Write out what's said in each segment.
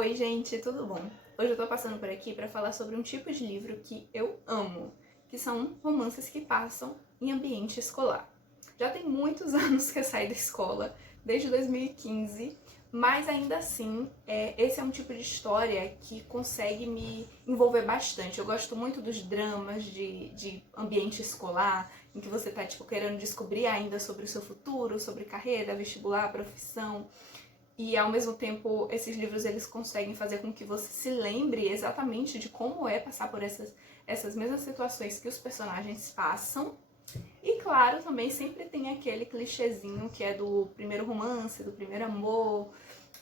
Oi gente, tudo bom? Hoje eu tô passando por aqui pra falar sobre um tipo de livro que eu amo, que são romances que passam em ambiente escolar. Já tem muitos anos que eu saí da escola, desde 2015, mas ainda assim, esse é um tipo de história que consegue me envolver bastante. Eu gosto muito dos dramas de ambiente escolar, em que você tá querendo descobrir ainda sobre o seu futuro, sobre carreira, vestibular, profissão. E ao mesmo tempo, esses livros eles conseguem fazer com que você se lembre exatamente de como é passar por essas mesmas situações que os personagens passam. E claro, também sempre tem aquele clichêzinho que é do primeiro romance, do primeiro amor,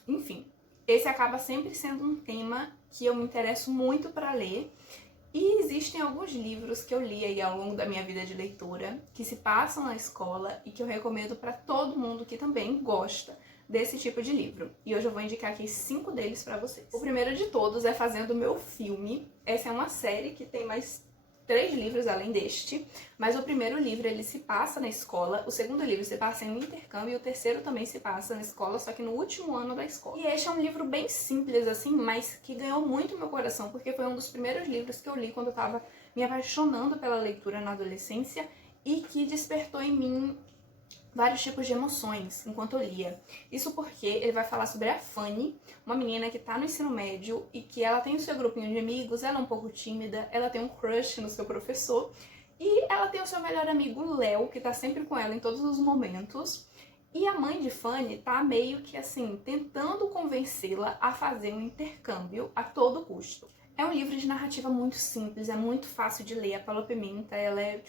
enfim. Esse acaba sempre sendo um tema que eu me interesso muito para ler. E existem alguns livros que eu li aí ao longo da minha vida de leitura que se passam na escola e que eu recomendo para todo mundo que também gosta desse tipo de livro. E hoje eu vou indicar aqui 5 deles para vocês. O primeiro de todos é Fazendo Meu Filme. Essa é uma série que tem mais 3 livros além deste, mas o primeiro livro ele se passa na escola, o segundo livro se passa em um intercâmbio e o terceiro também se passa na escola, só que no último ano da escola. E este é um livro bem simples assim, mas que ganhou muito meu coração, porque foi um dos primeiros livros que eu li quando eu tava me apaixonando pela leitura na adolescência e que despertou em mim vários tipos de emoções enquanto eu lia. Isso porque ele vai falar sobre a Fanny, uma menina que tá no ensino médio e que ela tem o seu grupinho de amigos, ela é um pouco tímida, ela tem um crush no seu professor e ela tem o seu melhor amigo Léo, que tá sempre com ela em todos os momentos. E a mãe de Fanny tá meio que assim, tentando convencê-la a fazer um intercâmbio a todo custo. É um livro de narrativa muito simples, é muito fácil de ler. A Paula Pimenta, ela é,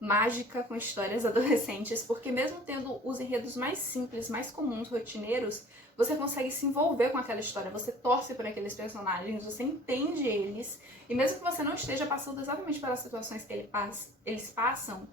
mágica com histórias adolescentes, porque mesmo tendo os enredos mais simples, mais comuns, rotineiros, você consegue se envolver com aquela história, você torce por aqueles personagens, você entende eles, e mesmo que você não esteja passando exatamente pelas situações que eles passam,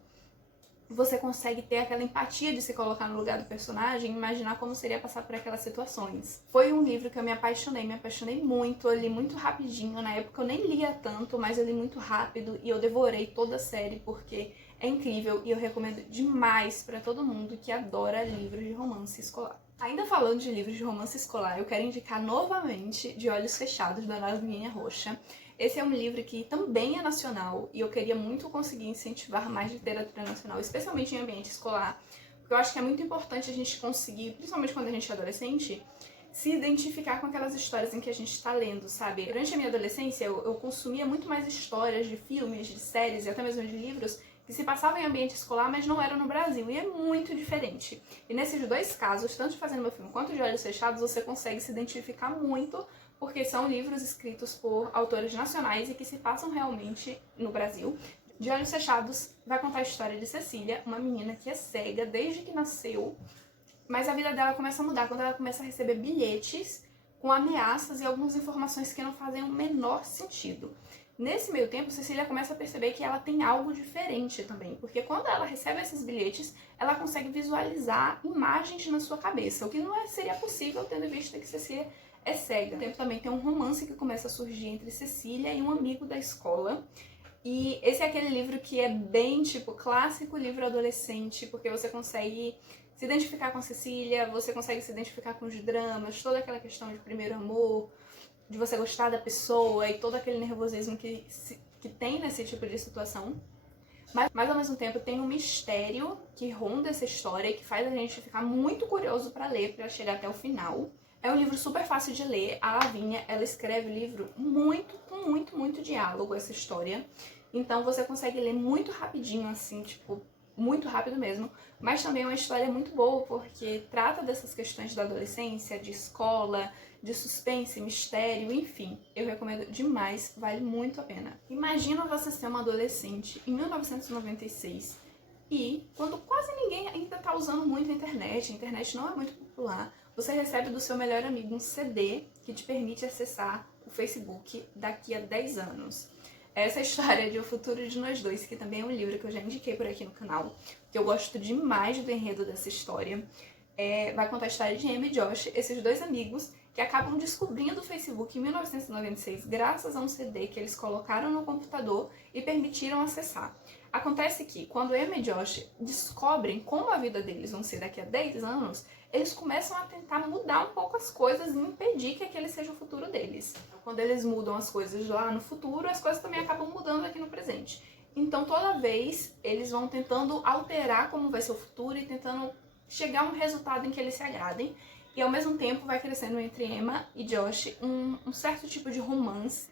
você consegue ter aquela empatia de se colocar no lugar do personagem e imaginar como seria passar por aquelas situações. Foi um livro que eu me apaixonei muito, eu li muito rapidinho, na época eu nem lia tanto, mas eu li muito rápido e eu devorei toda a série porque é incrível e eu recomendo demais para todo mundo que adora livros de romance escolar. Ainda falando de livros de romance escolar, eu quero indicar novamente De Olhos Fechados, da Nazinha Rocha. Esse é um livro que também é nacional e eu queria muito conseguir incentivar mais literatura nacional, especialmente em ambiente escolar, porque eu acho que é muito importante a gente conseguir, principalmente quando a gente é adolescente, se identificar com aquelas histórias em que a gente está lendo, sabe? Durante a minha adolescência, eu consumia muito mais histórias de filmes, de séries e até mesmo de livros que se passavam em ambiente escolar, mas não eram no Brasil, e é muito diferente. E nesses dois casos, tanto de Fazendo Meu Filme quanto de Olhos Fechados, você consegue se identificar muito, porque são livros escritos por autores nacionais e que se passam realmente no Brasil. De Olhos Fechados vai contar a história de Cecília, uma menina que é cega desde que nasceu, mas a vida dela começa a mudar quando ela começa a receber bilhetes com ameaças e algumas informações que não fazem o menor sentido. Nesse meio tempo, Cecília começa a perceber que ela tem algo diferente também, porque quando ela recebe esses bilhetes, ela consegue visualizar imagens na sua cabeça, o que não seria possível tendo em vista que Cecília é cega. No tempo também tem um romance que começa a surgir entre Cecília e um amigo da escola. E esse é aquele livro que é bem, clássico livro adolescente, porque você consegue se identificar com a Cecília, você consegue se identificar com os dramas, toda aquela questão de primeiro amor, de você gostar da pessoa e todo aquele nervosismo que tem nesse tipo de situação. Mas ao mesmo tempo tem um mistério que ronda essa história e que faz a gente ficar muito curioso para ler, para chegar até o final. É um livro super fácil de ler. A Lavínia, ela escreve o livro com muito diálogo, essa história. Então você consegue ler muito rapidinho, assim, muito rápido mesmo. Mas também é uma história muito boa, porque trata dessas questões da adolescência, de escola, de suspense, mistério, enfim. Eu recomendo demais, vale muito a pena. Imagina você ser uma adolescente em 1996 e quando quase ninguém ainda tá usando muito a internet não é muito popular, você recebe do seu melhor amigo um CD que te permite acessar o Facebook daqui a 10 anos. Essa é a história de O Futuro de Nós Dois, que também é um livro que eu já indiquei por aqui no canal, que eu gosto demais do enredo dessa história. Vai contar a história de Amy e Josh, esses dois amigos que acabam descobrindo o Facebook em 1996 graças a um CD que eles colocaram no computador e permitiram acessar. Acontece que, quando Emma e Josh descobrem como a vida deles vão ser daqui a 10 anos, eles começam a tentar mudar um pouco as coisas e impedir que aquele seja o futuro deles. Quando eles mudam as coisas lá no futuro, as coisas também acabam mudando aqui no presente. Então, toda vez, eles vão tentando alterar como vai ser o futuro e tentando chegar a um resultado em que eles se agradem. E, ao mesmo tempo, vai crescendo entre Emma e Josh um certo tipo de romance.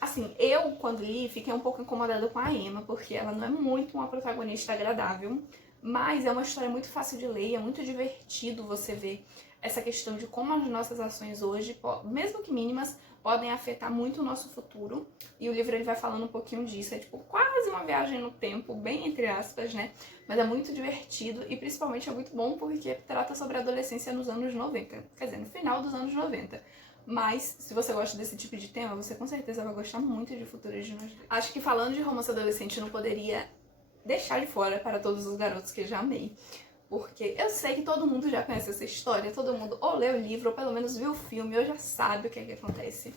Assim, eu, quando li, fiquei um pouco incomodada com a Emma, porque ela não é muito uma protagonista agradável, mas é uma história muito fácil de ler, é muito divertido você ver essa questão de como as nossas ações hoje, mesmo que mínimas, podem afetar muito o nosso futuro. E o livro ele vai falando um pouquinho disso, é tipo quase uma viagem no tempo, bem entre aspas, né? Mas é muito divertido e principalmente é muito bom porque trata sobre a adolescência nos anos 90, quer dizer, no final dos anos 90. Mas, se você gosta desse tipo de tema, você com certeza vai gostar muito de Futuras de Nós Dois. Acho que falando de romance adolescente, eu não poderia deixar de fora Para Todos os Garotos que eu já amei. Porque eu sei que todo mundo já conhece essa história, todo mundo ou leu o livro, ou pelo menos viu o filme, ou já sabe o que é que acontece.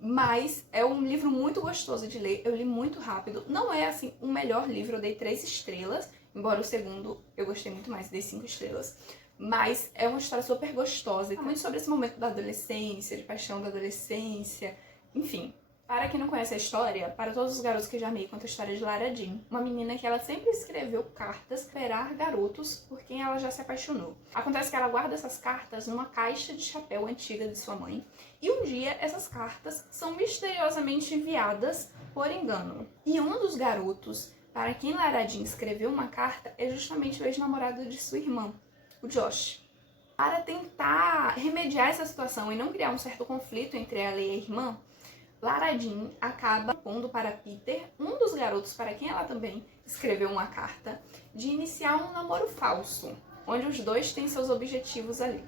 Mas é um livro muito gostoso de ler, eu li muito rápido. Não é, assim, o melhor livro, eu dei 3 estrelas, embora o segundo eu gostei muito mais, dei 5 estrelas. Mas é uma história super gostosa, e muito sobre esse momento da adolescência, de paixão da adolescência, enfim. Para quem não conhece a história, Para Todos os Garotos que eu já amei, conta a história de Lara Jean, uma menina que ela sempre escreveu cartas para esperar garotos por quem ela já se apaixonou. Acontece que ela guarda essas cartas numa caixa de chapéu antiga de sua mãe, e um dia essas cartas são misteriosamente enviadas por engano. E um dos garotos para quem Lara Jean escreveu uma carta é justamente o ex-namorado de sua irmã, o Josh. Para tentar remediar essa situação e não criar um certo conflito entre ela e a irmã, Lara Jean acaba pondo para Peter, um dos garotos para quem ela também escreveu uma carta, de iniciar um namoro falso, onde os dois têm seus objetivos ali.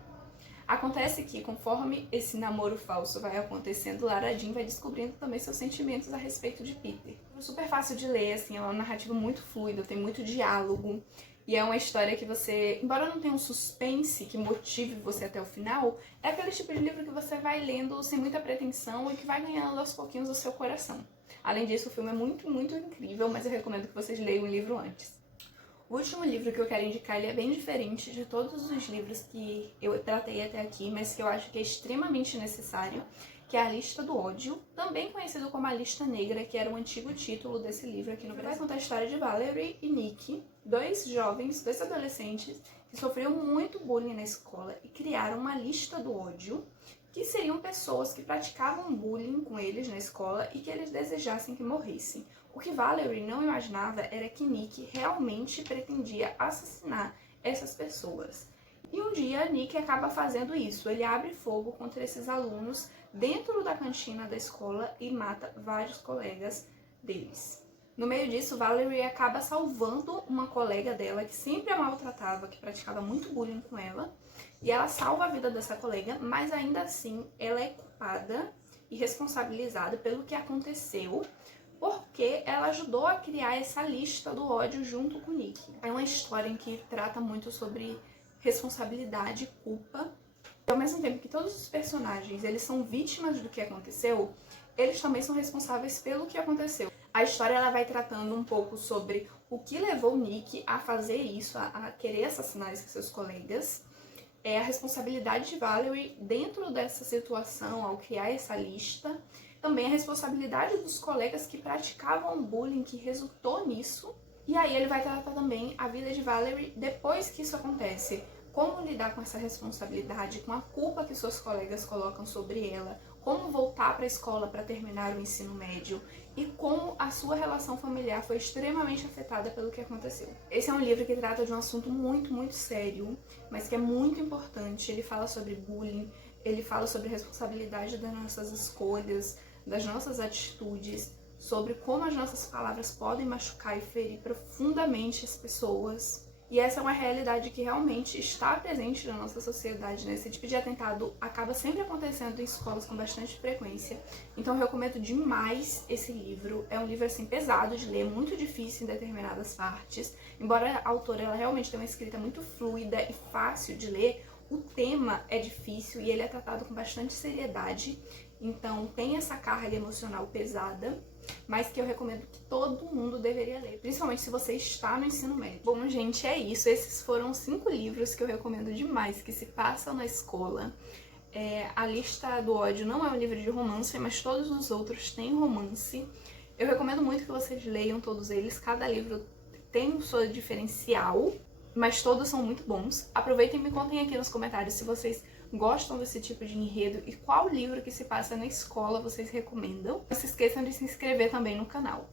Acontece que, conforme esse namoro falso vai acontecendo, Lara Jean vai descobrindo também seus sentimentos a respeito de Peter. É super fácil de ler, assim, é uma narrativa muito fluida, tem muito diálogo. E é uma história que você, embora não tenha um suspense que motive você até o final, é aquele tipo de livro que você vai lendo sem muita pretensão e que vai ganhando aos pouquinhos o seu coração. Além disso, o filme é muito, muito incrível, mas eu recomendo que vocês leiam o livro antes. O último livro que eu quero indicar, ele é bem diferente de todos os livros que eu tratei até aqui, mas que eu acho que é extremamente necessário, que é A Lista do Ódio, também conhecido como A Lista Negra, que era o antigo título desse livro aqui no Brasil. Vai contar a história de Valerie e Nick, dois adolescentes, que sofriam muito bullying na escola e criaram uma lista do ódio, que seriam pessoas que praticavam bullying com eles na escola e que eles desejassem que morressem. O que Valerie não imaginava era que Nick realmente pretendia assassinar essas pessoas. E um dia Nick acaba fazendo isso, ele abre fogo contra esses alunos dentro da cantina da escola e mata vários colegas deles. No meio disso, Valerie acaba salvando uma colega dela que sempre a maltratava, que praticava muito bullying com ela, e ela salva a vida dessa colega, mas ainda assim ela é culpada e responsabilizada pelo que aconteceu, porque ela ajudou a criar essa lista do ódio junto com Nick. É uma história em que trata muito sobre responsabilidade e culpa. E ao mesmo tempo que todos os personagens eles são vítimas do que aconteceu, eles também são responsáveis pelo que aconteceu. A história ela vai tratando um pouco sobre o que levou Nick a fazer isso, a querer assassinar esses seus colegas, a responsabilidade de Valerie dentro dessa situação ao criar essa lista, também a responsabilidade dos colegas que praticavam bullying que resultou nisso, e aí ele vai tratar também a vida de Valerie depois que isso acontece, como lidar com essa responsabilidade, com a culpa que seus colegas colocam sobre ela, como voltar para a escola para terminar o ensino médio e como a sua relação familiar foi extremamente afetada pelo que aconteceu. Esse é um livro que trata de um assunto muito, muito sério, mas que é muito importante. Ele fala sobre bullying, ele fala sobre a responsabilidade das nossas escolhas, das nossas atitudes, sobre como as nossas palavras podem machucar e ferir profundamente as pessoas. E essa é uma realidade que realmente está presente na nossa sociedade, né? Esse tipo de atentado acaba sempre acontecendo em escolas com bastante frequência. Então eu recomendo demais esse livro. É um livro assim pesado de ler, muito difícil em determinadas partes. Embora a autora ela realmente tenha uma escrita muito fluida e fácil de ler, o tema é difícil e ele é tratado com bastante seriedade. então tem essa carga emocional pesada, mas que eu recomendo que todo mundo deveria ler, principalmente se você está no ensino médio. Bom, gente, é isso. Esses foram 5 livros que eu recomendo demais, que se passam na escola. A Lista do Ódio não é um livro de romance, mas todos os outros têm romance. Eu recomendo muito que vocês leiam todos eles, cada livro tem o seu diferencial, mas todos são muito bons. Aproveitem e me contem aqui nos comentários se vocês gostam desse tipo de enredo e qual livro que se passa na escola vocês recomendam. Não se esqueçam de se inscrever também no canal.